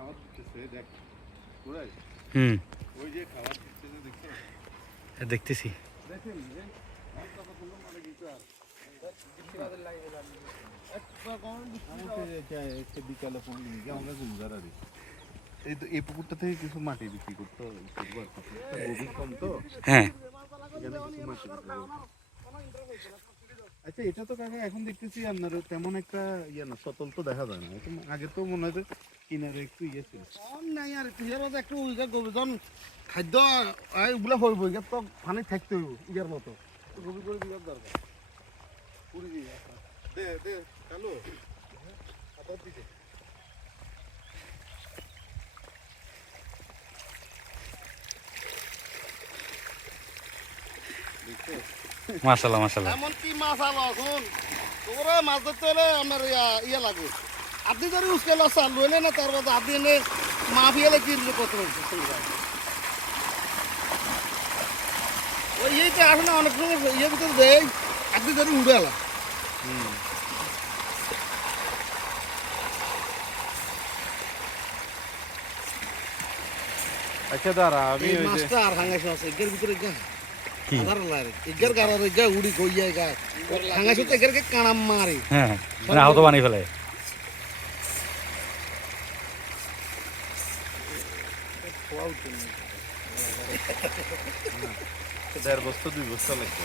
খাবার দিতেছে দেখ পুরাই ওই যে খাবার দিতেছে দেখছো দেখতেছি দেখেন যে আমি কথা বললাম মানে কিছু আর বিকালে ফোন নিয়ে আমরা গুঞ্জার আর এই তো এই পুকুরটা থেকে কিছু মাটি বিক্রি করতে করবো গভীর কম তো হ্যাঁ এখানে কিছু মাটি বিক্রি করবো। আচ্ছা এটা তো কাকা এখন দেখতেছি আপনার তেমন একটা ইয়ে না সতল তো দেখা যায় না এটা আগে তো মনে হয় যে কিনারে একটু ইয়ে ছিল নাই আর তুইয়ের মতো একটু উইকা গবেষণ খাদ্য এইগুলা হইব ইয়া তো পানি থাকতে হইব ইয়ার মতো গভীর করে দিবার দরকার পুরি দিয়ে দে দে কালো আবার দিতে মাশাআল্লাহ মাশাআল্লাহ এমন কি মাছ আলো এখন তোমরা মাছ ধরতে হলে আমার ইয়া লাগে আপনি ধরে উসকে লস চালু হইলে না তার মধ্যে আপনি এনে মা বিয়েলে কিনলে কত হয়েছে ওই এইটা আসলে অনেক সময় ইয়ে ভিতরে দেয় আপনি ধরে উড়ে এলা আচ্ছা দাঁড়া আমি এই ওই যে মাছটা আর হাঙ্গাস আছে এগের ভিতরে গা আধার লাগে এগের গাড়ারে গা উড়ি কইয়া গা হাঙ্গাস তো এগেরকে কানাম মারে হ্যাঁ মানে আহত বানিয়ে ফেলে দেড় বস্তা 2 বস্তা লাগবে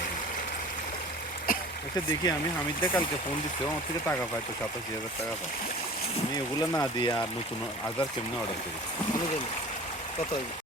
আচ্ছা দেখি আমি হামিদকে কালকে ফোন দিচ্ছি আমার থেকে টাকা পাই তো 87,000 টাকা পাই আমি ওগুলো না দিয়ে আর নতুন আধার কেমনে অর্ডার করি কত